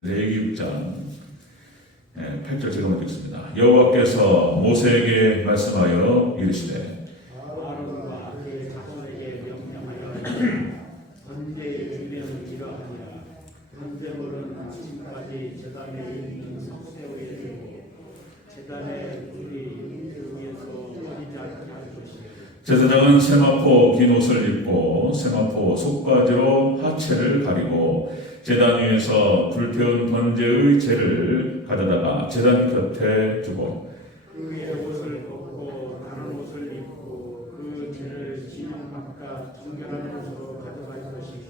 레위기 6장 8절 제가 먼저 읽습니다. 여호와께서 모세에게 말씀하여 이르시되 아론과 그의 자손에게 명령하여 번제의 준비는 이러하니라. 번제물은 아침까지 제단에 있는 석쇠위에 두고 제단의 불이 위에서 꺼지지 않게 할 것이며 제사장은 세마포 긴 옷을 입고 세마포 속바지로 하체를 가리고 제단 위에서 불태운 번제의 재를 가져다가 제단 곁에 두고 그의 옷을 벗고 다른 옷을 입고 그 재를 진영 바깥 정결한 곳으로 가져갈 것이며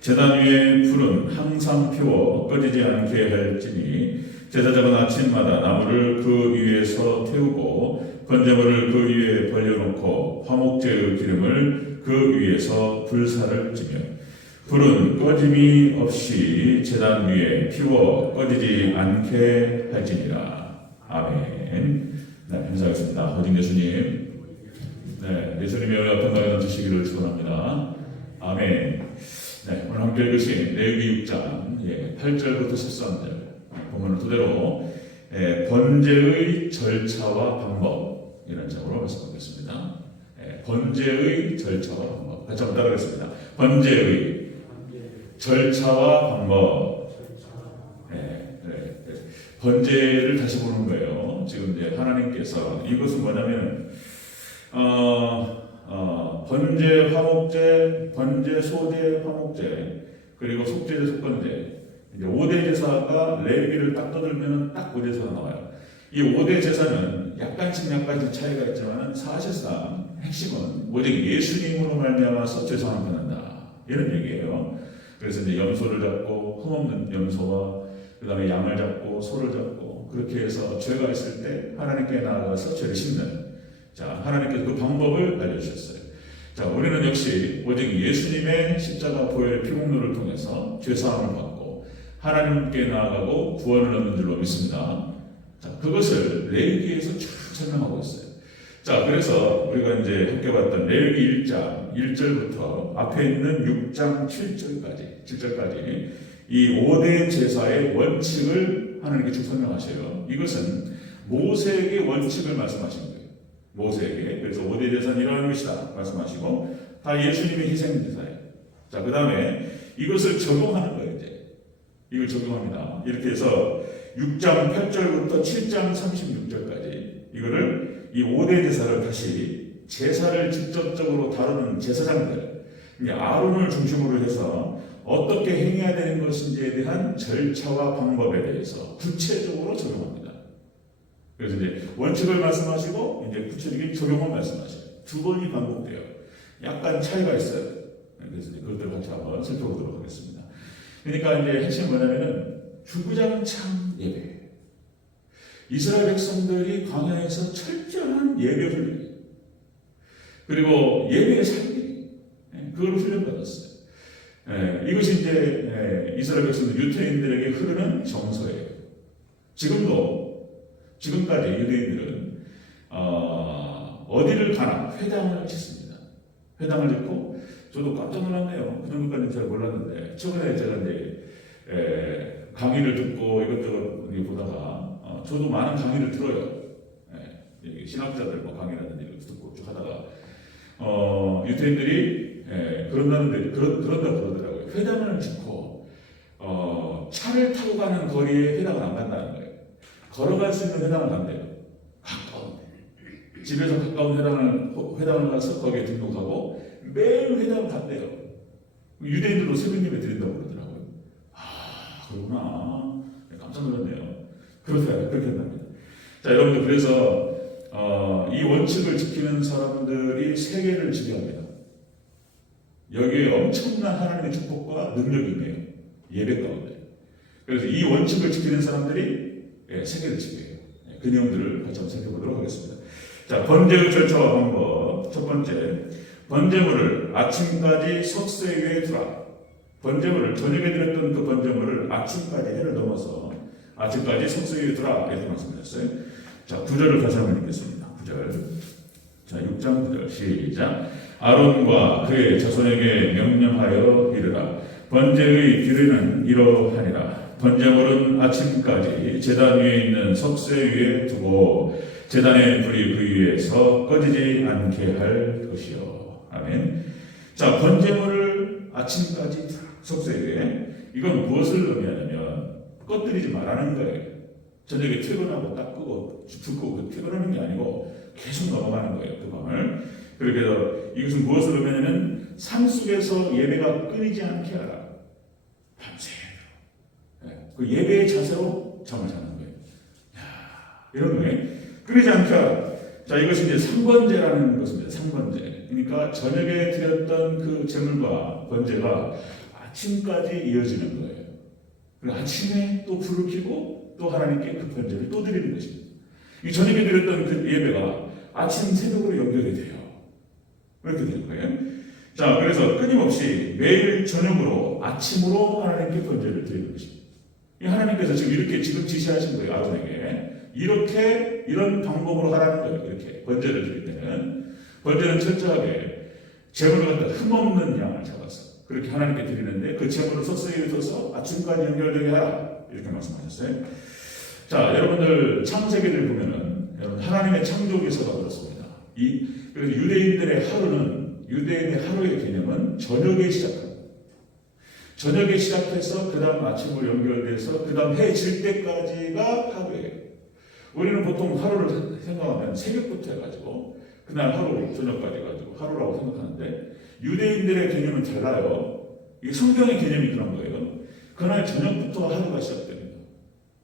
제단 위에 불은 항상 피워 꺼지지 않게 할지니 제사장은 아침마다 나무를 그 위에서 태우고 번제물을 그 위에 벌려놓고 화목제의 기름을 그 위에서 불사를 찌며 불은 꺼짐이 없이 제단 위에 피워 꺼지지 않게 할지니라. 아멘. 네, 감사하겠습니다. 허진 예수님. 네, 예수님의 은혜 평강에 넘치시기를 축원합니다. 아멘. 네, 오늘 함께 읽으신 레위기 6장 8절부터 13절 본문을 토대로 번제의 절차와 방법 이런 점으로 말씀드리겠습니다. 번제의 절차와 방법. 같이 한번 따라하겠습니다. 번제의 절차와 방법. 번제를 다시 보는 거예요. 지금 이제 하나님께서 이것은 뭐냐면 번제, 화목제, 번제, 소제, 화목제, 그리고 속제제, 속번제. 이제 5대 제사가 레위기를 딱 떠들면 딱 5대 제사가 나와요. 이 5대 제사는 약간씩 차이가 있지만 사실상 핵심은 오직 예수님으로 말미암아서 죄사함을 받는다. 이런 얘기예요. 그래서 이제 염소를 잡고 흠없는 염소와 그 다음에 양을 잡고 소를 잡고 그렇게 해서 죄가 있을 때 하나님께 나아가서 죄를 씻는 자 하나님께서 그 방법을 알려주셨어요. 자 우리는 역시 오직 예수님의 십자가 보혈의 피공로를 통해서 죄사함을 받고 하나님께 나아가고 구원을 얻는 줄로 믿습니다. 자 그것을 레위기에서 쭉 설명하고 있어요. 자 그래서 우리가 이제 함께 봤던 레위기 1장 1절부터 앞에 있는 6장 7절까지 이 5대 제사의 원칙을 하나님께 쭉 설명하셔요. 이것은 모세에게 원칙을 말씀하신 거예요. 모세에게. 그래서 5대 제사는 이러한 것이다 말씀하시고 다 예수님의 희생 제사예요. 자, 그 다음에 이것을 적용하는 거예요. 이제 이걸 적용합니다. 이렇게 해서 6장 8절부터 7장 36절까지 이거를 이 5대 제사를 다시 제사를 직접적으로 다루는 제사장들 아론을 중심으로 해서 어떻게 행해야 되는 것인지에 대한 절차와 방법에 대해서 구체적으로 적용합니다. 그래서 이제 원칙을 말씀하시고 이제 구체적인 적용을 말씀하셔요. 두 번이 반복돼요. 약간 차이가 있어요. 그래서 이제 그것들을 같이 한번 살펴보도록 하겠습니다. 그러니까 이제 핵심이 뭐냐면은 주구장창 예배. 이스라엘 백성들이 광야에서 철저한 예배 훈련. 그리고 예배의 살기. 그걸 훈련받았어요. 이것이 이제 이스라엘 백성들 유대인들에게 흐르는 정서예요. 지금까지 유대인들은 어디를 가나 회당을 짓습니다. 회당을 짓고 저도 깜짝 놀랐네요. 그 정도까지는 잘 몰랐는데 최근에 제가 이제 강의를 듣고 이것저것 보다가 저도 많은 강의를 들어요. 신학자들 뭐 강의라든지 이런 듣고 쭉 하다가 유대인들이 그런다고 그러더라고요. 회당을 짓고 차를 타고 가는 거리에 회당을 안 간다는 거예요. 걸어갈 수 있는 회당을 간대요. 가까운 집에서 가까운 회당을 가서 거기에 등록하고 매일 회당을 간대요. 유대인들도 새벽 예배 드린다고 그러더라고요. 아 그러구나. 깜짝 놀랐네요. 그렇게 한답니다. 자 여러분들 그래서 이 원칙을 지키는 사람들이 세계를 지배합니다. 여기에 엄청난 하나님의 축복과 능력이 있네요. 예배 가운데. 그래서 이 원칙을 지키는 사람들이 세계를 지배해요. 그 내용들을 같이 한번 살펴보도록 하겠습니다. 자, 번제의 절차와 방법. 첫 번째, 번제물을 아침까지 석쇠 위에 두라. 번제물을 저녁에 드렸던 그 번제물을 아침까지 해를 넘어서 아침까지 석쇠 위에 두라. 이렇게 말씀드렸어요. 자, 9절을 다시 한번 읽겠습니다. 9절. 자, 6장 9절 시작. 아론과 그의 자손에게 명령하여 이르라. 번제의 규례는 이러하니라. 번제물은 아침까지 제단 위에 있는 석쇠 위에 두고 제단의 불이 그 위에서 꺼지지 않게 할 것이요. 아멘. 자, 번제물을 아침까지 석쇠 위에, 이건 무엇을 의미하냐면 꺼뜨리지 말라는 거예요. 저녁에 퇴근하고 딱 끄고 듣고 퇴근하는 게 아니고 계속 넘어가는 거예요, 그 밤을. 그래서 이것은 무엇을 의미하냐면 산속에서 예배가 끊이지 않게 하라. 밤새 그 예배의 자세로 잠을 자는 거예요. 이런 거예요. 끊이지 않게 하라. 자, 이것이 이제 상번제라는 것입니다. 상번제. 그러니까 저녁에 드렸던 그 제물과 번제가 아침까지 이어지는 거예요. 그리고 아침에 또 불을 켜고 또 하나님께 그 번제를 또 드리는 것입니다. 이 저녁에 드렸던 그 예배가 아침 새벽으로 연결이 돼요. 그렇게 되는 거예요. 자, 그래서 끊임없이 매일 저녁으로 아침으로 하나님께 번제를 드리는 것입니다. 이 하나님께서 지금 이렇게 지금 지시하신 거예요. 아론에게 이렇게 이런 방법으로 하라는 거예요. 이렇게 번제를 드릴 때는 번제는 철저하게 제물을 갖다 흠없는 양을 잡아서 그렇게 하나님께 드리는데 그 제물을 석쇠에 둬서 아침까지 연결되게 하라 이렇게 말씀하셨어요. 자, 여러분들 창세기를 보면은 여러분 하나님의 창조기서가 그렇습니다. 그래서 유대인들의 하루의 개념은 저녁에 시작합니다. 저녁에 시작해서 그 다음 아침으로 연결돼서 그 다음 해 질 때까지가 하루예요. 우리는 보통 하루를 생각하면 새벽부터 해가지고 그날 하루 저녁까지 해가지고 하루라고 생각하는데 유대인들의 개념은 달라요. 이게 성경의 개념이 그런 거예요. 그날 저녁부터 하루가 시작됩니다.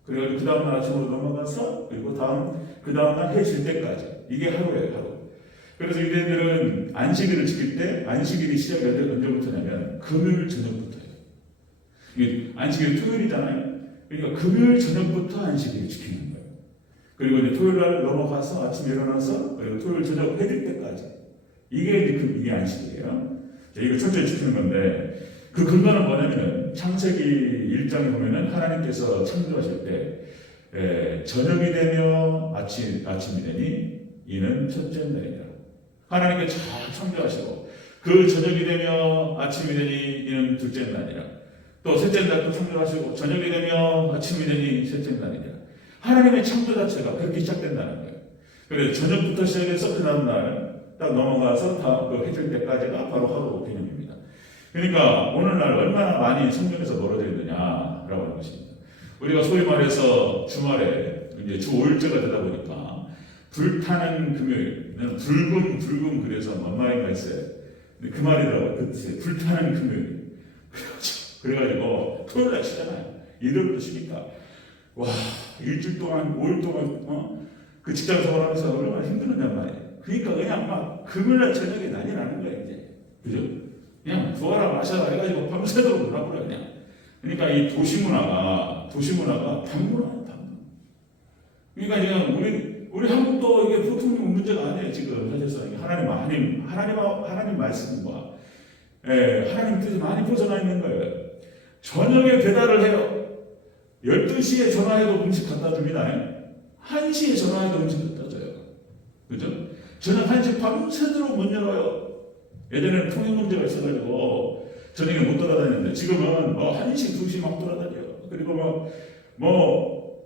그래가지고 그 다음날 아침으로 넘어가서 그리고 그 다음날 해 질 때까지 이게 하루예요. 하루. 그래서 유대인들은 안식일을 지킬 때 안식일이 시작이 언제부터냐면 금요일 저녁부터예요. 이게 안식일 토요일이잖아요. 그러니까 금요일 저녁부터 안식일을 지키는 거예요. 그리고 이제 토요일 날 넘어가서 아침에 일어나서 그리고 토요일 저녁 해질 때까지 이게 이제 이게 안식일이에요. 이거 철저히 지키는 건데 그 근거는 뭐냐면은 창세기 1장에 보면은 하나님께서 창조하실 때 저녁이 되며 아침이 되니 이는 첫째 날이라. 하나님께 잘 창조하시고 그 저녁이 되며 아침이 되니 이는 둘째 날이라. 또 셋째 날도 창조하시고 저녁이 되며 아침이 되니 셋째 날이라. 하나님의 창조 자체가 그렇게 시작된다는 거예요. 그래서 저녁부터 시작해서 그 다음 날 딱 넘어가서 다 그 해질 때까지가 바로 하루 개념입니다. 그러니까 오늘날 얼마나 많이 성경에서 멀어져 있느냐라고 하는 것입니다. 우리가 소위 말해서 주말에 이제 주 5일째가 되다 보니까 불타는 금요일은 불금 그래서 말인가 했어요. 근데 그 말이더라고요. 그 뜻이 불타는 금요일. 그래가지고 토요일 날 쉬잖아요. 일요일도 쉬니까 와 일주일 동안 5일 동안 그 직장 생활하면서 얼마나 힘드느냐 말이에요. 그러니까 그냥 막 금요일날 저녁에 난리 나는 거예요. 이제 그죠? 그냥 부어라 마셔라 해가지고 밤새도록 놀아버려 그냥. 그러니까 이 도시 문화가 밤문화예요. 밤문화. 그러니까 그냥 우리 한국도 이게 보통 문제가 아니에요. 지금 사실상 하나님 말씀과 하나님 뜻이 많이 벗어나 있는 거예요. 저녁에 배달을 해요. 12시에 전화해도 음식 갖다 줍니다. 1시에 전화해도 음식 갖다 줘요. 그죠? 저녁 1시 밤새도록 문 열어요. 예전에는 통행 문제가 있어가지고 저녁에 못 돌아다녔는데 지금은 1시, 2시 막 돌아다녀요. 그리고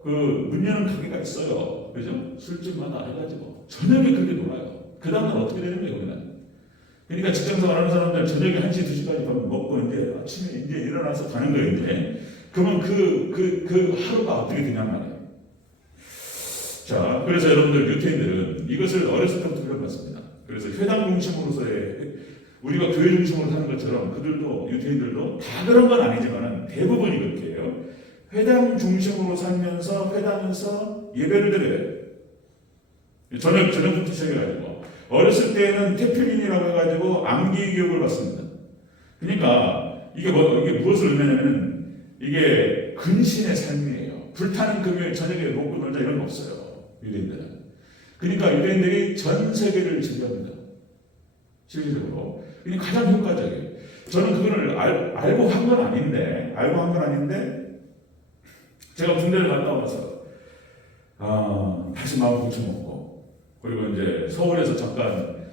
문 여는 가게가 있어요. 그죠? 술집마다 해가지고 저녁에 그렇게 놀아요. 그 다음날 어떻게 되는 거예요, 우리는? 그러니까 직장생활 하는 사람들 저녁에 1시, 2시까지 밥 먹고 이제 아침에 이제 일어나서 가는 거예요, 이제. 그러면 그 하루가 어떻게 되냐 말이에요. 자, 그래서 여러분들 유태인들은 이것을 어렸을 때부터 배워봤습니다. 그래서 회당 중심으로서의 우리가 교회 중심으로 사는 것처럼 그들도 유태인들도 다 그런 건 아니지만 대부분이 그렇게 해요. 회당 중심으로 살면서 회당에서 예배를 드려요. 저녁부터 시작해가지고 어렸을 때는 테필린이라고 해가지고 암기 교육을 받습니다. 그러니까 이게 무엇을 의미하냐면 이게 근신의 삶이에요. 불타는 금요일 저녁에 먹고 놀자 이런 거 없어요. 유대인들은. 그러니까 유대인들이 전 세계를 지배합니다. 실질적으로. 이게 가장 효과적이에요. 저는 그거를 알고 한 건 아닌데 제가 군대를 갔다 와서 다시 마음 고쳐먹고 그리고 이제 서울에서 잠깐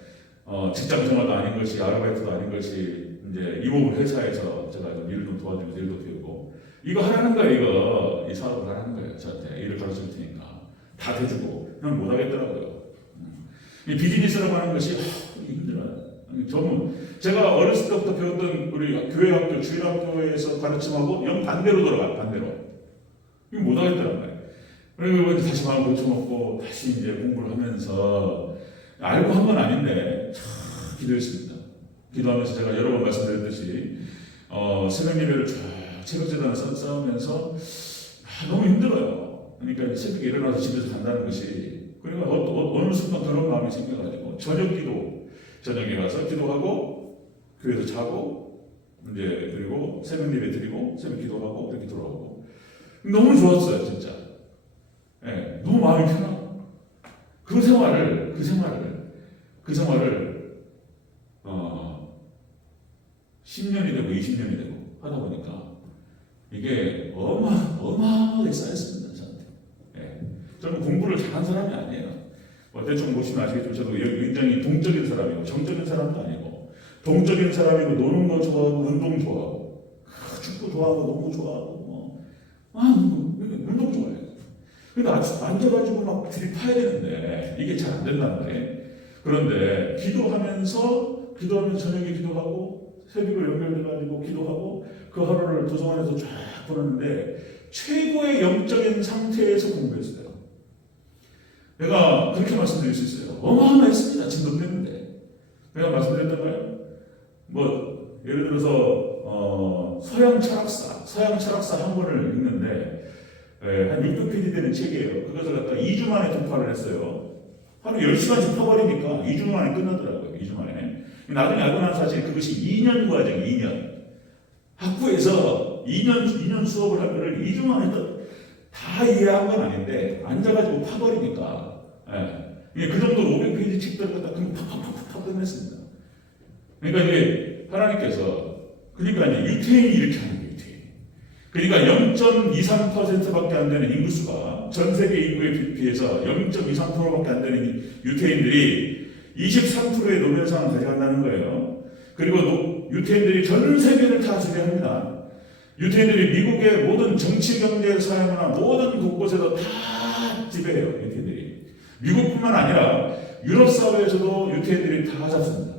직장 생활도 아닌 것이 아르바이트도 아닌 것이 이제 이모부 회사에서 제가 일을 좀 도와주면서 일도 배우고 이거 하라는 거예요. 이거 이 사업을 하라는 거예요. 저한테 일을 가르칠 테니까 다 대주고 그냥 못 하겠더라고요. 이 비즈니스라고 하는 것이 힘들어요. 저는 제가 어렸을 때부터 배웠던 우리 교회 학교 주일학교에서 가르침하고 영 반대로 돌아가 반대로. 이거 못 하겠더라는 거예요. 그리고 이제 다시 마음 고쳐먹고 다시 이제 공부를 하면서 알고 한 건 아닌데 참 기도했습니다. 기도하면서 제가 여러 번 말씀드렸듯이 새벽 예배를 쫙 새벽재단을 쌓으면서 너무 힘들어요. 그러니까 새벽에 일어나서 집에서 간다는 것이 그리고 어느 순간 그런 마음이 생겨가지고 저녁에 가서 기도하고 교회에서 자고 이제 그리고 새벽 예배 드리고 새벽 기도하고 이렇게 돌아오고 너무 좋았어요 진짜. 네, 너무 마음이 편하고 그 생활을 10년이 되고 20년이 되고 하다 보니까 이게 어마어마하게 쌓였습니다 저한테. 네. 저는 공부를 잘한 사람이 아니에요. 대충 보시면 아시겠지만 저도 굉장히 동적인 사람이고 정적인 사람도 아니고 동적인 사람이고 노는 거 좋아하고 운동 좋아하고 축구 좋아하고 농구 좋아하고 운동 좋아해요. 근데 앉아가지고 막 들이파야 되는데 이게 잘 안 된단 말이에요. 그런데 기도하면서 저녁에 기도하고 새벽으로 연결돼가지고 기도하고 그 하루를 도서관에서 쫙 보냈는데 최고의 영적인 상태에서 공부했어요. 내가 그렇게 말씀드릴 수 있어요. 어마어마했습니다. 진급했는데 내가 말씀드렸던 거예요. 뭐 예를 들어서 서양 철학사 한 권을 읽는데 한 600페이지 되는 책이에요. 그것을 갖다 2주 만에 독파를 했어요. 하루 10시간씩 파버리니까 2주 만에 끝나더라고요. 2주 만에. 나중에 알고 난 사실 그것이 2년 과정, 2년. 학부에서 2년 수업을 할 거를 2주 만에 다 이해한 건 아닌데 앉아가지고 파버리니까 그 정도로 500페이지 책들을 갖다 그냥 팍팍팍팍 끝냈습니다. 그러니까 이제 하나님께서 그러니까 이제 유태인이 이렇게 하는 거예요. 그러니까 0.23%밖에 안 되는 인구수가 전 세계 인구에 비해서 0.23%밖에 안 되는 유태인들이 23%의 노벨상을 가져간다는 거예요. 그리고 유태인들이 전 세계를 다 지배합니다. 유태인들이 미국의 모든 정치, 경제, 사회문화 모든 곳곳에서 다 지배해요. 유태인들이. 미국뿐만 아니라 유럽 사회에서도 유태인들이 다 잡습니다.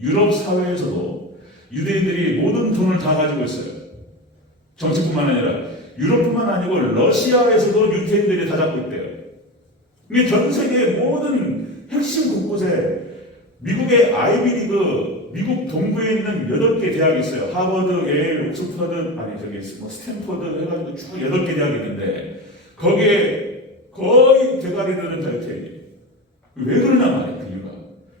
유럽 사회에서도 유대인들이 모든 돈을 다 가지고 있어요. 정치뿐만 아니라 유럽뿐만 아니고 러시아에서도 유태인들이 다 잡고 있대요. 이게 전 세계 모든 핵심 곳곳에 미국의 아이비리그 미국 동부에 있는 8개 대학이 있어요. 하버드, 예일, 옥스퍼드, 스탠퍼드 해가지고 쭉 8개 대학이 있는데 거기에 거의 대가리들은 다 유태인이에요. 왜 그러나 말이에요. 그 이유가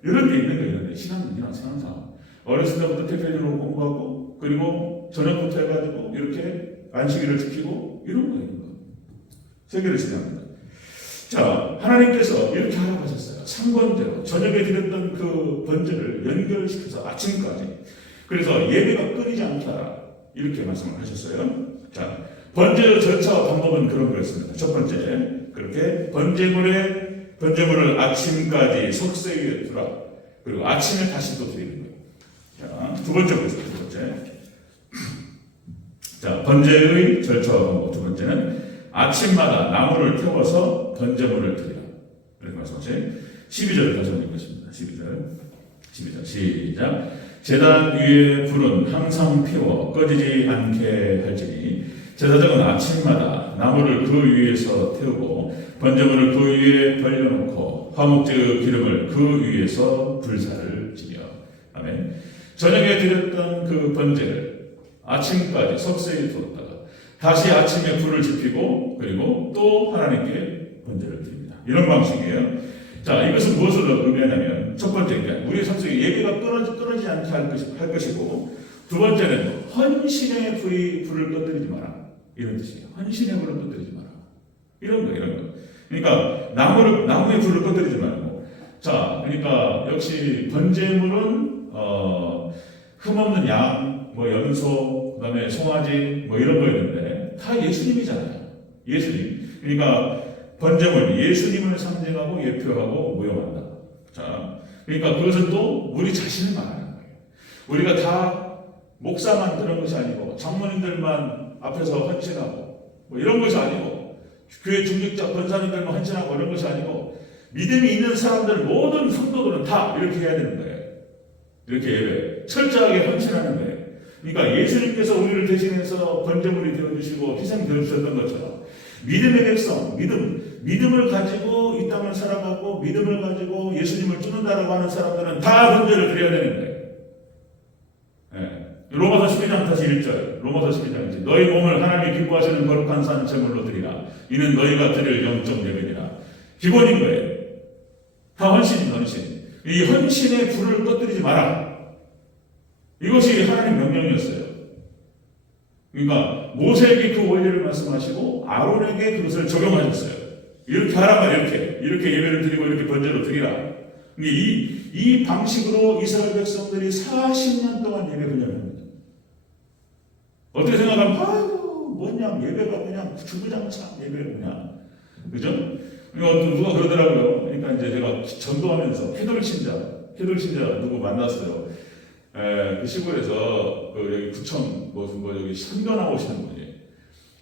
이런 게 있는 거예요. 이런 신앙상 어렸을 때부터 태평으로 공부하고 그리고 저녁부터 해가지고 이렇게 안식일을 지키고 이런 거예요. 세계를 지배합니다. 자, 하나님께서 이렇게 하라고 하셨어요. 3번째로 저녁에 드렸던 그 번제를 연결시켜서 아침까지. 그래서 예배가 끊이지 않게 하라. 이렇게 말씀을 하셨어요. 자, 번제의 절차와 방법은 그런 거였습니다. 첫 번째, 그렇게 번제물을 아침까지 석쇠 위에 두라. 그리고 아침에 다시 또 드리는 거예요. 자, 두 번째 보겠습니다. 두 번째. 자, 번제의 절차와 방법. 두 번째는 아침마다 나무를 태워서 번제물을 드리라. 이렇게 말씀하세요. 12절 다시 한번 읽겠습니다. 12절 시작. 제단 위에 불은 항상 피워 꺼지지 않게 할지니 제사장은 아침마다 나무를 그 위에서 태우고 번제물을 그 위에 벌려놓고 화목제의 기름을 그 위에서 불사를 지며. 아멘. 저녁에 드렸던 그 번제를 아침까지 석쇠에 두었다가 다시 아침에 불을 지피고 그리고 또 하나님께 번제를 드립니다. 이런 방식이에요. 자, 이것은 무엇을 의미하냐면 첫 번째, 우리의 삶 속에 예배가 끊어지지 않게 할 것이고 두 번째는 헌신의 불을 꺼뜨리지 마라. 이런 뜻이에요. 헌신의 불을 꺼뜨리지 마라. 이런 거. 그러니까 나무의 불을 꺼뜨리지 말고. 자, 그러니까 역시 번제물은 흠없는 양, 연소, 그다음에 송아지, 이런 거였는데 다 예수님이잖아요. 예수님. 그러니까 번제물, 예수님을 상징하고 예표하고 모형한다. 자, 그러니까 그것은 또 우리 자신을 말하는 거예요. 우리가 다 목사만 그런 것이 아니고 장모님들만 앞에서 헌신하고 뭐 이런 것이 아니고 교회 중직자 권사님들만 헌신하고 이런 것이 아니고 믿음이 있는 사람들 모든 성도들은 다 이렇게 해야 되는 거예요. 이렇게 예배 철저하게 헌신하는 거예요. 그러니까 예수님께서 우리를 대신해서 번제물이 되어주시고 희생이 되어주셨던 것처럼 믿음의 백성, 믿음을 가지고 이 땅을 살아가고 믿음을 가지고 예수님을 쫓는다라고 하는 사람들은 다 번제를 드려야 되는 거예요. 예. 로마서 12장 다시 1절 로마서 12장 1절 너희 몸을 하나님이 기뻐하시는 거룩한 산 제물로 드리라. 이는 너희가 드릴 영적 예배니라. 기본인 거예요. 다 헌신입니다. 헌신. 이 헌신의 불을 꺼뜨리지 마라. 이것이 하나님 명령이었어요. 그러니까 모세에게 그 원리를 말씀하시고 아론에게 그것을 적용하셨어요. 이렇게 하란 말이에요. 이렇게 예배를 드리고 이렇게 번제로 드리라. 이 방식으로 이스라엘 백성들이 40년 동안 예배 분야를 합니다. 어떻게 생각하면 아이고 뭐냐 예배가 그냥 주구장창 예배를 그냥 그죠? 누가 그러더라고요. 그러니까 이제 제가 전도하면서 캐톨릭 신자 누구 만났어요. 그 시골에서 그 여기 구청 여기 선교 나오시는 분이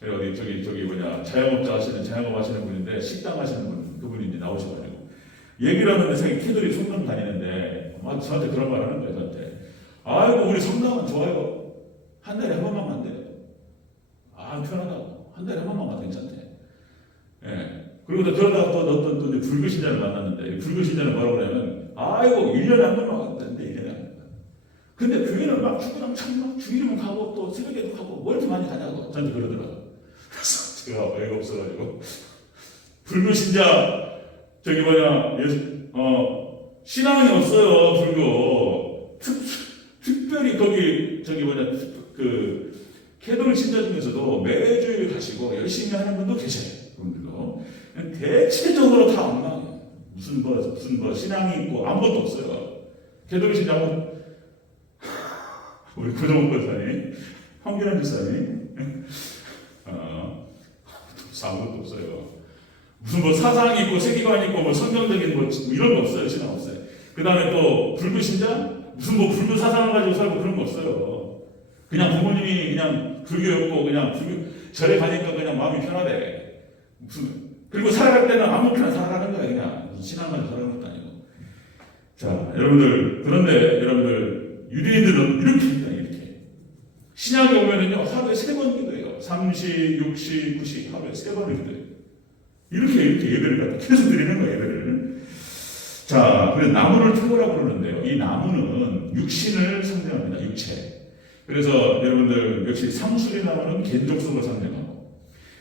어디 저기 자영업자 하시는 자영업 하시는 분인데 식당 하시는 분 그분이 이제 나오셔가지고 얘기를 하는데 생이 캐톨릭 성당 다니는데 저한테 그런 말 하는 거예요. 저한테 아이고 우리 성당은 좋아요. 한 달에 한 번만 안 돼요. 편하다고 한 달에 한 번만 가도 괜찮대. 예. 그리고 그러다가 또 어떤 이제 불교 신자를 만났는데 불교 신자는 뭐라고 그러냐면 아이고 1년에 한 번만 갔는데 1년에 한 번. 근데 교회는 막 주구장창 막 주일이면 가고 또 새벽에도 가고 뭐 이렇게 많이 가냐고 저한테 그러더라고요. 그래서 제가 어이가 없어가지고 불교 신자 신앙이 없어요. 불교 특별히 거기 그 캐톨릭 신자 중에서도 매주일 가시고 열심히 하는 분도 계셔요. 그분들도 대체적으로 다 엉망이에요. 무슨 신앙이 있고 아무것도 없어요. 캐톨릭 신자 우리 고정욱 권사님, 황교안 집사님, 아무것도 없어요. 무슨 사상이 있고 세계관이 있고 성경적인 이런 거 없어요. 신앙 없어요. 그 다음에 또 불교 신자 무슨 불교 사상을 가지고 살고 그런 거 없어요. 그냥 부모님이 그냥 불교였고 그냥 절에 가니까 그냥 마음이 편하대. 그리고 살아갈 때는 아무렇게나 살아가는 거야. 그냥 신앙을 살아가는 것도 아니고. 자, 그런데 여러분들 유대인들은 이렇게 합니다. 이렇게 신약에 오면은요 하루에 3번 기도해요. 3시, 6시, 9시 하루에 3번을 기도해요. 이렇게 예배를 계속 드리는 거예요. 예배를. 자, 그래서 나무를 태우라고 그러는데요. 이 나무는 육신을 상징합니다. 육체. 그래서 여러분들 역시 상수리 나무는 겐족속을 상징하고,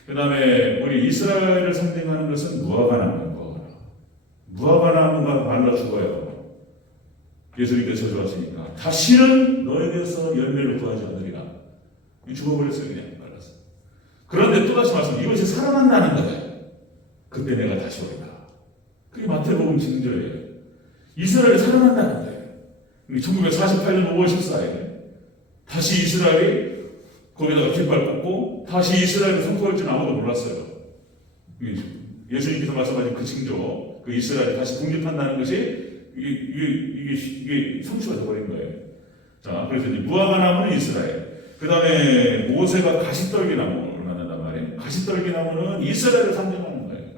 그 다음에 우리 이스라엘을 상징하는 것은 무화과나무. 무화과나무가 말라 죽어요. 예수님께서 저주하시니까 다시는 너에게서 열매를 구하지 않으리라. 죽어버렸어요. 그냥 말라서. 그런데 또다시 말씀, 이것이 살아난다는 거예요. 그때 내가 다시 오리라. 그게 마태복음 징조예요. 이스라엘이 살아난다는 거예요. 1948년 5월 14일 다시 이스라엘이 거기다가 깃발 꽂고 다시 이스라엘을 선포할 줄 아무도 몰랐어요. 예수님께서 말씀하신 그 징조, 그 이스라엘이 다시 독립한다는 것이 이게 성취가 되어버린 거예요. 자, 그래서 이제 무화과나무는 이스라엘. 그 다음에 모세가 가시떨기나무를 만든단 말이에요. 가시떨기나무는 이스라엘을 상징하는 거예요.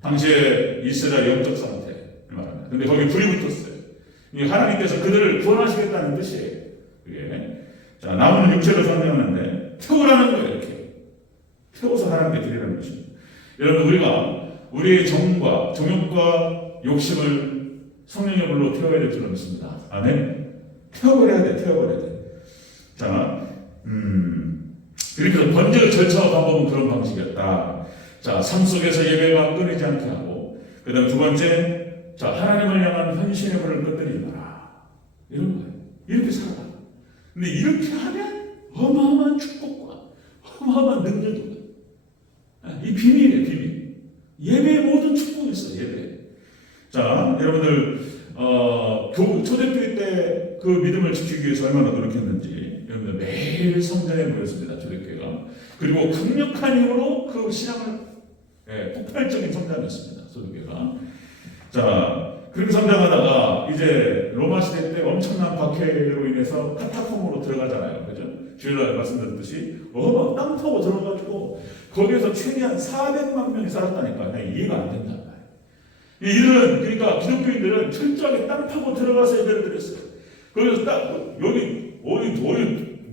당시에 이스라엘 영적 상태를 말합니다. 근데 거기 불이 붙었어요. 하나님께서 그들을 구원하시겠다는 뜻이에요. 그게. 자, 나무는 육체를 상징하는데 태우라는 거예요. 이렇게 태워서 하나님께 드리라는 것입니다. 여러분, 우리가 우리의 정과 정욕과 욕심을 성령의 불로 태워야 될 줄로 믿습니다. 아멘. 태워버려야 돼. 자, 이렇게 해서 번제의 절차와 방법은 그런 방식이었다. 자, 삶 속에서 예배가 끊이지 않게 하고, 그 다음 두 번째, 자, 하나님을 향한 헌신의 불을 꺼뜨리지 마라. 이런 거예요. 이렇게 살아라. 근데 이렇게 하면 어마어마한 축복과 어마어마한 능력이 있어요. 이 비밀이에요, 비밀. 예배의 모든 축복이 있어요, 예배. 자, 여러분들, 초대교회 때 그 믿음을 지키기 위해서 얼마나 노력했는지, 여러분들 매일 성전에 모였습니다, 초대교회가. 그리고 강력한 힘으로 그 신앙을, 폭발적인 성장이었습니다, 초대교회가. 자, 그렇게 성장하다가 이제 로마 시대 때 엄청난 박해로 인해서 카타콤으로 들어가잖아요. 그죠? 주일날 말씀드렸듯이 막 땅 파고 들어가지고 거기에서 최대한 400만 명이 살았다니까. 그냥 이해가 안 된단 말이에요. 이들은 그러니까 기독교인들은 철저하게 땅 파고 들어가서 예배를 드렸어요. 그래서 딱 여기 어디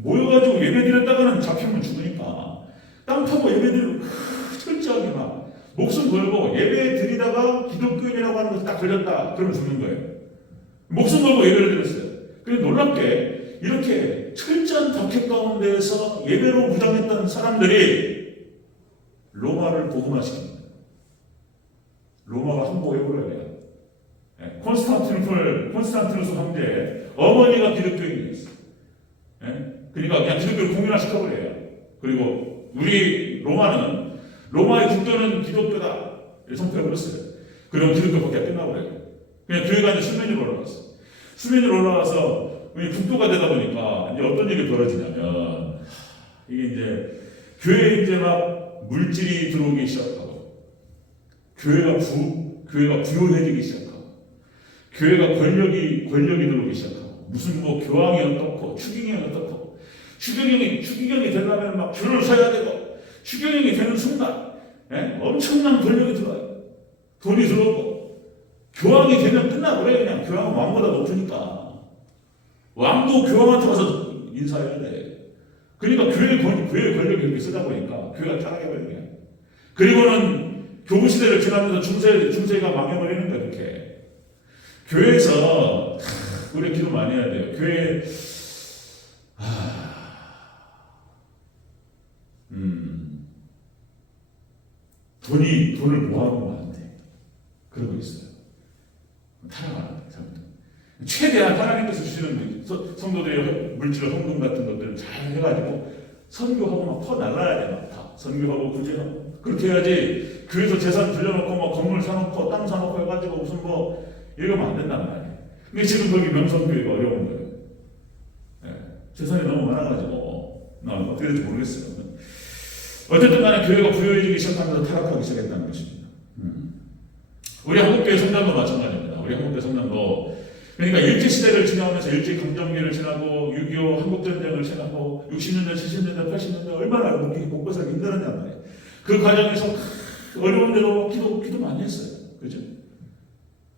모여가지고 예배 드렸다가는 잡히면 죽으니까 땅 파고 예배 드리고 철저하게 막 목숨 걸고 예배 드리다가 기독교인이라고 하는 것이 딱 걸렸다. 그러면 죽는 거예요. 목숨 걸고 예배를 드렸어요. 그래서 놀랍게 이렇게 철저한 박해 가운데에서 예배로 무장했던 사람들이 로마를 복음화시킵니다. 로마가 항복해버려야 돼요. 콘스탄티누스 황제의 어머니가 기독교인이었어요. 그러니까 그냥 기독교를 공연화시켜버려요. 그리고 우리 로마는 로마의 국교는 기독교다. 선포해버렸어요. 그럼 기독교 밖에 끝나버려요. 그냥 교회가 이제 수면 위로 올라갔어요. 수면 위로 올라가서 우리 국교가 되다 보니까 이제 어떤 일이 벌어지냐면 이게 이제 교회에 이제 막 물질이 들어오기 시작하고 교회가 부요해지기 시작하고 교회가 권력이 들어오기 시작하고 무슨 뭐 교황이 어떻고 추기경이 어떻고 추기경이 되려면 막 줄을 서야 되고 추기경이 되는 순간 엄청난 권력이 들어와요. 돈이 들어오고 교황이 되면 끝나버려요. 그냥 교황은 왕보다 높으니까 왕도 교황한테 가서 인사해야 돼. 그러니까 교회 권력이 이렇게 쓰다 보니까 교회가 타락해버려요. 그리고는 교부 시대를 지나면서 중세가 망해버리는 거예요. 이렇게 교회에서 우리 기도 많이 해야 돼요. 교회 돈을 모아놓으면 안 돼. 그러고 있어요. 타락하는 거예요. 최대한 하나님께서 주시는 성도들의 물질 헌금 같은 것들을 잘 해가지고 선교하고 막 퍼날라야 돼. 막 다 선교하고 구제하고 그렇게 해야지. 교회에서 재산 들려놓고 막 건물 사놓고 땅 사놓고 해가지고 무슨 뭐 이러면 안 된단 말이에요. 근데 지금 거기 명성교회가 어려운 거예요. 재산이 너무 많아가지고 어떻게 될지 모르겠어요. 어쨌든 간에 교회가 부여해지기 시작하면서 타락하기 시작했다는 것입니다. 우리 한국교회 성장도 마찬가지입니다. 우리 한국교회 성장도 그러니까 일제시대를 지나오면서 일제강점기를 지나고 6.25 한국전쟁을 지나고 60년대, 70년대, 80년대 얼마나 먹고 살기 힘들었냔 말이에요. 그 과정에서 어려운데도 기도 많이 했어요. 그죠?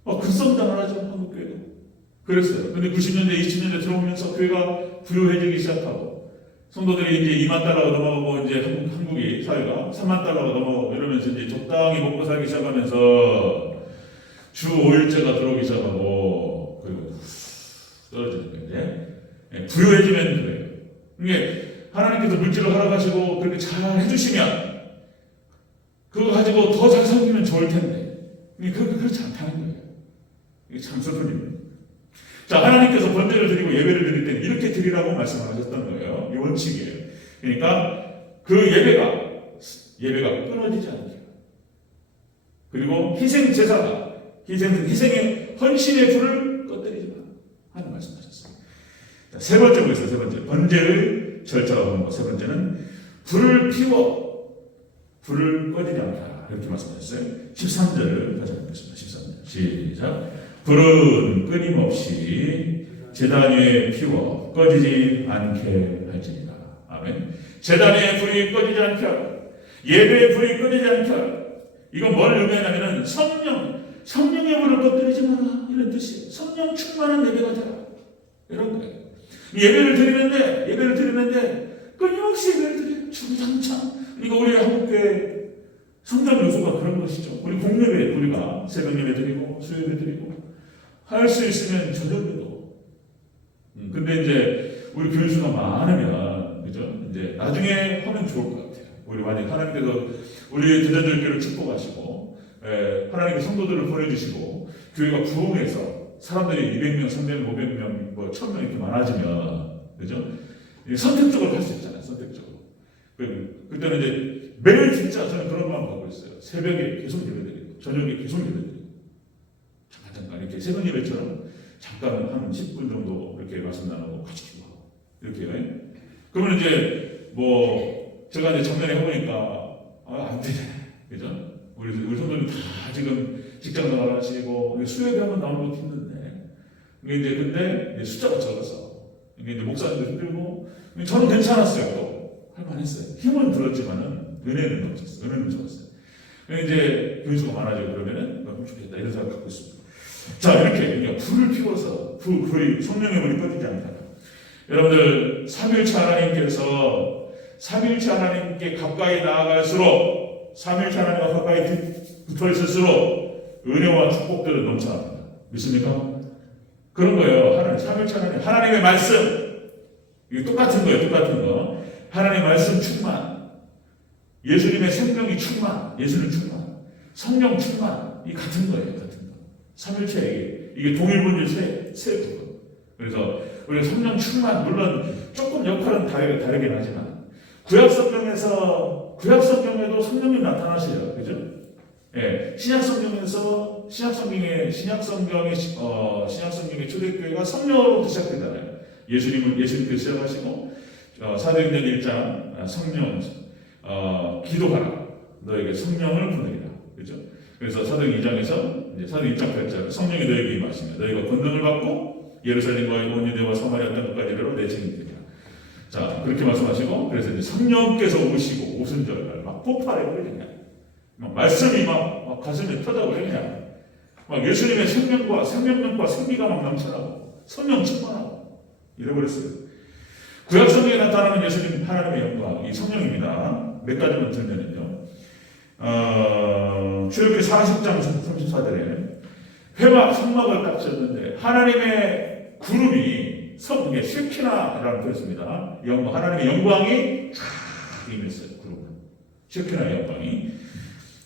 급성장을 하죠. 한국교회가. 그랬어요. 근데 90년대, 20년대 들어오면서 교회가 부여해지기 시작하고 성도들이 이제 2만 달러가 넘어가고 이제 한국이 사회가 3만 달러가 넘어가고 이러면서 이제 적당히 먹고 살기 시작하면서 주 5일제가 들어오기 시작하고 그리고 떨어지는 거예요. 부여해지면 그래요. 이게 하나님께서 물질을 허락하시고 그렇게 잘 해주시면 그거 가지고 더 잘 섬기면 좋을 텐데 그렇지 않다는 거예요. 이게 참 슬픈 일입니다. 자, 하나님께서 번제를 드리고 예배를 드릴 때 이렇게 드리라고 말씀을 하셨던 거예요. 이 원칙이에요. 그러니까 그 예배가 끊어지지 않게 그리고 희생제사가 희생의 헌신의 불을 꺼뜨리지 마 하는 말씀하셨어요. 자, 세 번째 보겠어요. 세 번째 번제를 절차하고 하는 것. 세 번째는 불을 꺼지지 않게 하라 이렇게 말씀하셨어요. 13절을 다시 읽겠습니다. 13절 시작. 불은 끊임없이 제단 위에 피워 꺼지지 않게 할지니라. 아멘. 제단 위에 불이 꺼지지 않게 하라. 예배의 불이 꺼지지 않게 하라. 이건 뭘 의미하냐면 성령의 불을 꺼뜨리지 마라 이런 뜻이에요. 성령 충만한 예배가 되라 이런 거예요. 예배를 드리는데 끊임없이 예배를 드려요. 주구장창. 그러니까 우리 한국교회 성장 요소가 그런 것이죠. 우리 공예배 우리가 새벽 예배 드리고 수요예배 드리고 할 수 있으면 저녁에도. 근데 이제 우리 교회 수가 많으면 그죠? 이제 나중에 하면 좋을 것 같아요. 우리 만약 하나님께서 우리 대전절교를 축복하시고 하나님의 성도들을 보내주시고 교회가 부흥해서 사람들이 200명, 300명, 500명, 뭐 1000명 이렇게 많아지면 그죠? 선택적으로 할 수 있잖아요. 선택적으로. 그때는 이제 매일 진짜 저는 그런 마음 갖고 있어요. 새벽에 계속 예배드리고 저녁에 계속 예배드리고 잠깐 이렇게 새벽 예배처럼 잠깐 한 10분 정도 이렇게 말씀 나누고 같이 기도하고 이렇게. 그러면 이제 뭐 제가 이제 작년에 해보니까 안 되잖아요. 그죠? 우리 성도님 다 지금 직장 직장 나가시고 수협이 한번 나오는 것도 힘든데 이게 근데 숫자가 적어서 이게 목사님도 힘들고 저는 괜찮았어요. 또 할만했어요. 힘은 들었지만은 은혜는 넘쳤어요. 은혜는 적었어요. 이제 교수가 많아지고 그러면은 너무 좋겠다 이런 생각 갖고 있습니다. 자, 이렇게 그러니까 불을 피워서 불이 성령의 불이 꺼지지 않다. 여러분들 삼일체 하나님께 가까이 나아갈수록 삼일체 하나님과 가까이 붙어 있을수록 은혜와 축복들은 넘쳐납니다. 믿습니까? 그런 거예요. 삼일체 하나님의 말씀 이게 똑같은 거예요. 똑같은 거. 하나님의 말씀 충만, 예수님의 생명이 충만, 예수님 충만, 성령 충만 이 같은 거예요. 같은 거. 삼일체 이게 동일본질 세 부분. 그래서 우리 성령 충만 물론 조금 역할은 다르긴 하지만 구약 성경에도 성령님 나타나시죠, 그죠? 예, 신약 성경의 초대교회가 성령으로부터 시작되잖아요. 예수님께서 시작하시고 사도행전 1장 성령 기도하라 너에게 성령을 보내리라, 그죠? 그래서 사도행 2장에서 사도행 1장 8절 성령이 너에게 임하시며 너희가 권능을 받고 예루살렘과 온 유대와 사마리아 땅까지 이르러 내 증인되리라. 자, 그렇게 말씀하시고 그래서 이제 성령께서 오시고 오순절날 막 폭발해버려 그냥 막 말씀이 막 가슴에 터져버려 그냥 막 예수님의 생명력과 생기가 막 넘쳐나고 성령 충만하고 이래버렸어요. 구약 성경에 나타나는 예수님 하나님의 영광 이 성령입니다. 몇 가지만 들면은요. 출애굽기 40장 34절에 회막 성막을 딱 쳤는데 하나님의 구름이 성에 쉐키나라는 뜻입니다. 영광, 하나님의 영광이 쫙 임했어요. 구름은 쉐키나의 영광이.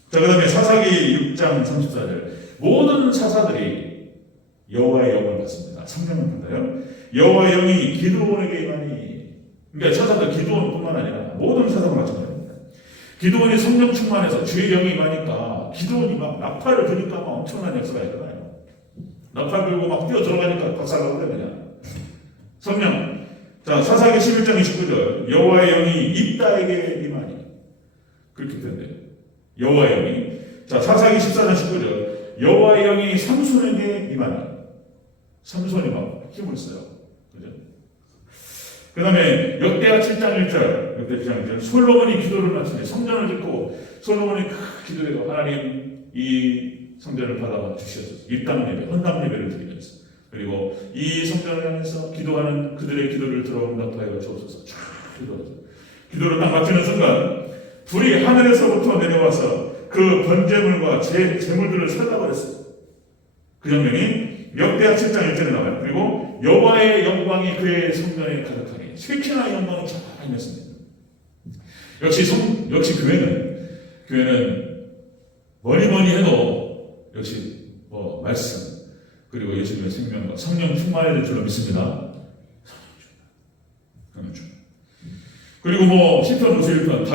자, 그 다음에 사사기 6장 34절 모든 사사들이 여호와의 영을 받습니다. 성령을 받아요. 여호와의 영이 기드온에게 임하니 그러니까 사사들 기드온뿐만 아니라 모든 사사가 마찬가지입니다. 기드온이 성령 충만해서 주의 영이 임하니까 기드온이 막 나팔을 부니까 막 엄청난 역사가 일어나요. 나팔 불고 막 뛰어 들어가니까 박살나고 그냥 성령. 자, 사사기 11장 29절 여호와의 영이 입다에게 임하니 그렇게 된대요. 여호와의 영이. 자, 사사기 14장 19절 여호와의 영이 삼손에게 임하니 삼손이 막 힘을 써요. 그죠? 그 다음에 역대하 7장 1절 솔로몬이 기도를 마치니 성전을 짓고 솔로몬이 기도해서 하나님 이 성전을 받아 주시옵소서. 입당 예배, 헌당 예배를 드리면서 그리고 이 성전을 향해서 기도하는 그들의 기도를 들어온답하여 주옵소서. 쫙 기도를 딱 마치는 순간 불이 하늘에서부터 내려와서 그 번제물과 제물들을 살라버렸어요. 그 장면이 역대하 7장 1절에 나와요. 그리고 여호와의 영광이 그의 성전에 가득하니 쉐키나의 영광이 쫙 임했습니다. 역시 교회는 뭐니 해도 역시 말씀 그리고 예수님의 생명과 성령 충만해질 줄로 믿습니다. 그리고 시편 51편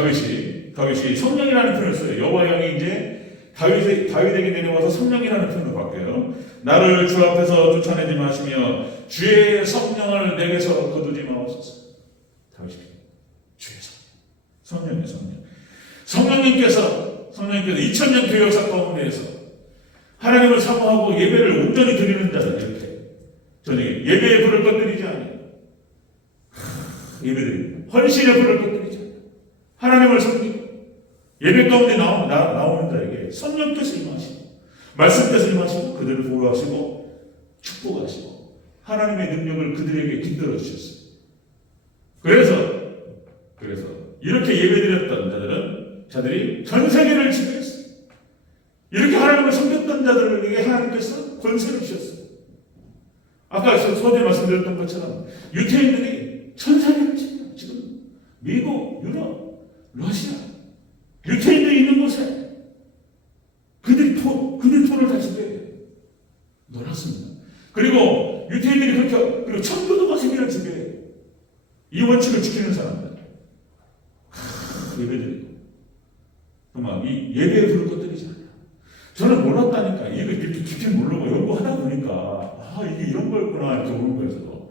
다윗이 성령이라는 표현을 써요. 여호와의 영이 이제 다윗에게 내려와서 성령이라는 표현으로 바뀌어요. 나를 주 앞에서 쫓아내지 마시며 주의 성령을 내게서 거두지 마옵소서. 다윗이 주의 성령이에요. 성령님께서 2000년 교회 역사 가운데에서 하나님을 사모하고 예배를 온전히 드리는 자들 이렇게 저녁에 예배의 불을 꺼뜨리지 않아요. 예배드립니다. 헌신의 불을 꺼뜨리지 않아요. 하나님을 섬기고 예배 가운데 나오는 자에게 성령께서 임하시고 말씀께서 임하시고 그들을 보호하시고 축복하시고 하나님의 능력을 그들에게 깃들어 주셨어요. 그래서 이렇게 예배드렸던 자들이 전 세계를 지배했어요. 이렇게 하나님을 섬겼던 자들에게 하나님께서 권세를 주셨어요. 아까 서두에 말씀드렸던 것처럼 유태인들이 전 세계를 지배해요. 지금 미국, 유럽, 러시아 유태인들이 있는 곳에 그들 돈을 다 지배해요. 놀랐습니다. 그리고 유태인들이 그리고 천교도가 세계를 지배해요. 이 원칙을 지키는 사람들 예배드리고 정말 이 예배의 불을 꺼뜨리지 않아요. 저는 몰랐다니까. 이거 이렇게 깊이 모르고 연구하다 보니까 이게 이런 거였구나 이렇게 오는 거여서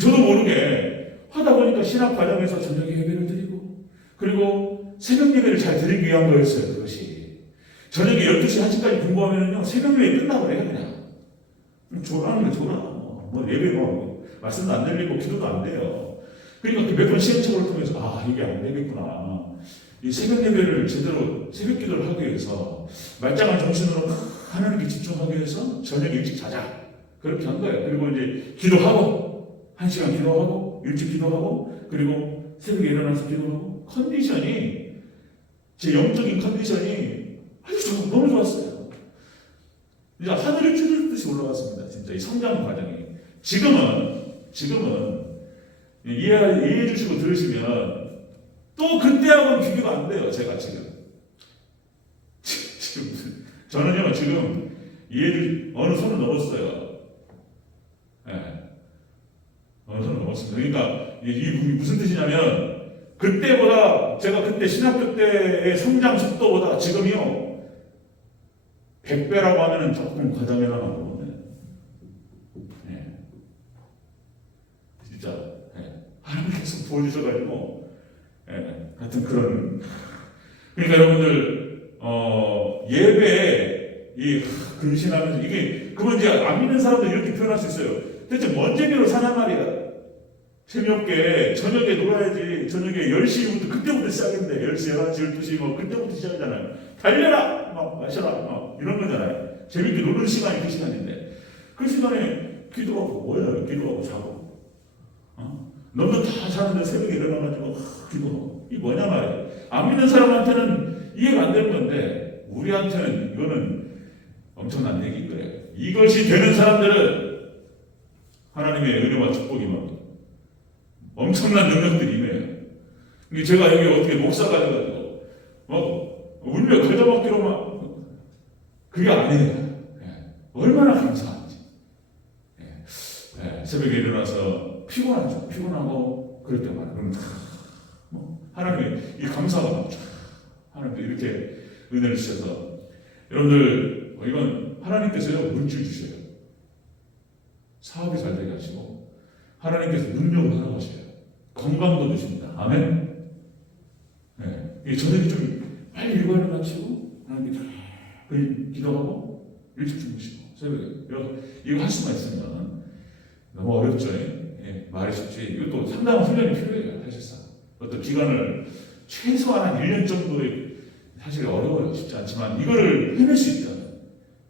저도 모르게 하다 보니까 신학 과정에서 저녁에 예배를 드리고 그리고 새벽 예배를 잘 드리기 위한 거였어요. 그것이 저녁에 12시, 1시까지 공부하면요, 새벽 예배 끝나버려요, 그냥. 졸아하는 게 졸아. 뭐 예배 뭐, 말씀도 안 들리고 기도도 안 돼요. 그러니까 몇 번 시행착오를 통해서, 아, 이게 안 되겠구나. 이 새벽 예배를 제대로, 새벽 기도를 하기 위해서, 말짱한 정신으로 하나님께 집중하기 위해서, 저녁 일찍 자자. 그렇게 한 거예요. 그리고 이제 기도하고, 1시간 기도하고, 일찍 기도하고, 그리고 새벽에 일어나서 기도하고, 컨디션이, 제 영적인 컨디션이 아주 너무 좋았어요. 이제 하늘을 찌르듯이 올라갔습니다. 진짜 이 성장 과정이. 지금은 이해해 주시고 들으시면 또 그때하고는 비교가 안 돼요. 제가 지금 저는요 지금 어느 선을 넘었어요. 네. 어느 선을 넘었습니다. 그러니까 이 무슨 뜻이냐면 그때보다 제가 그때 신학교 때의 성장 속도보다 지금이요 100배라고 하면은 조금 과장해나가고 네. 진짜 네. 하나님께서 보여주셔가지고 네. 같은 그런 그러니까 여러분들 예배에 이 근신하면서 이게 그건 이제 안 믿는 사람도 이렇게 표현할 수 있어요. 대체 뭔 재미로 사냐 말이야. 재미없게 저녁에 놀아야지. 저녁에 10시부터 그때부터 시작인데 10시, 11시, 12시 뭐 그때부터 시작이잖아요. 달려라! 막 마셔라! 막 이런 거잖아요. 재밌게 노는 시간이 그 시간인데 그 시간에 기도하고 뭐예요? 기도하고 자고 너도 다 자는데 새벽에 일어나가지고 기도하고 이게 뭐냐 말이에요. 안 믿는 사람한테는 이해가 안 되는 건데 우리한테는 이거는 엄청난 얘기인 거예요. 이것이 되는 사람들은 하나님의 은혜와 축복이 막 엄청난 능력들이 임해요. 제가 여기 어떻게 목사가 돼가지고 울며 겨자먹기로만 그게 아니에요. 예. 얼마나 감사한지. 예. 예. 새벽에 일어나서 피곤하고 그럴 때마다 하나님의 이 감사가 하나님께 이렇게 은혜를 주셔서 여러분들 이건 하나님께서요 물질 주셔요. 사업이 잘 되게 하시고 하나님께서 능력을 허락하셔요. 건강도 주십니다. 아멘. 네. 저녁에 좀 빨리 일과를 마치고 하나님께 기도하고 일찍 주무시고 새벽에 이거 할 수만 있으면 너무 어렵죠. 예, 말이 쉽지. 이것도 상당한 훈련이 필요해요. 사실상 어떤 기간을 최소한 한 1년 정도의 사실 어려워요. 쉽지 않지만 이거를 해낼 수 있다.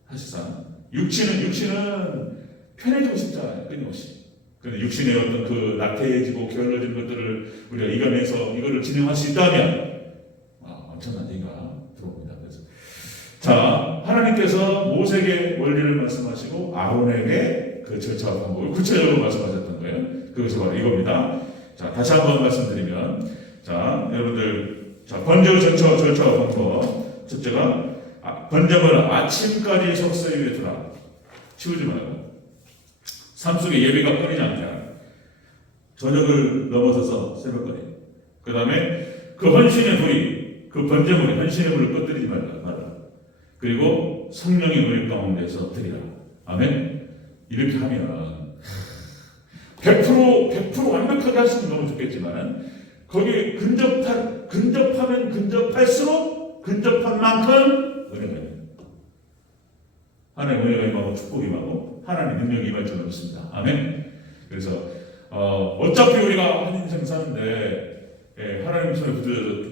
사실상 육신은 편해지고 싶잖아요. 끊임없이. 그런데 육신의 어떤 그 나태해지고 게을러진 것들을 우리가 이겨내서 이거를 진행할 수 있다면 엄청난 얘기가 들어옵니다. 그래서 자 하나님께서 모세에게 원리를 말씀하시고 아론에게 그 절차와 방법을 구체적으로 말씀하셨던 거예요. 그것이 바로 이겁니다. 자 다시 한번 말씀드리면 자 여러분들 자 번제의 절차와 방법 첫째가 번제물은 아침까지 석쇠 위에 두라. 치우지 말고 삶 속에 예배가 끊이지 않게 하라. 저녁을 넘어서서 새벽까지. 그 다음에 그 헌신의 불이 그 번제물의 헌신의 불을 꺼뜨리지 말라. 그리고 성령의 은혜 가운데서 드리라. 아멘. 이렇게 하면 100% 완벽하게 할 수는 너무 좋겠지만 거기에 근접하면 근접할수록 근접한 만큼 은혜가 있는 하나님의 은혜가 임하고 축복이 임하고 하나님의 능력이 임할 줄 믿습니다. 아멘. 그래서 어차피 우리가 한 인생 사는데 하나님 손에 붙들어서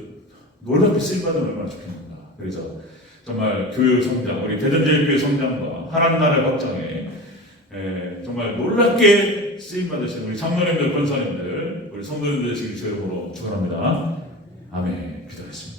놀랍게 쓰임받으면 얼마나 좋겠는가. 그래서 정말 교회 성장, 우리 대전제일교회 성장과 하나님 나라의 확장에 정말 놀랍게 쓰임받으신 우리 장로님들, 권사님들, 우리 성도님들 되시길 주의 이름으로 축원합니다. 아멘. 기도하겠습니다.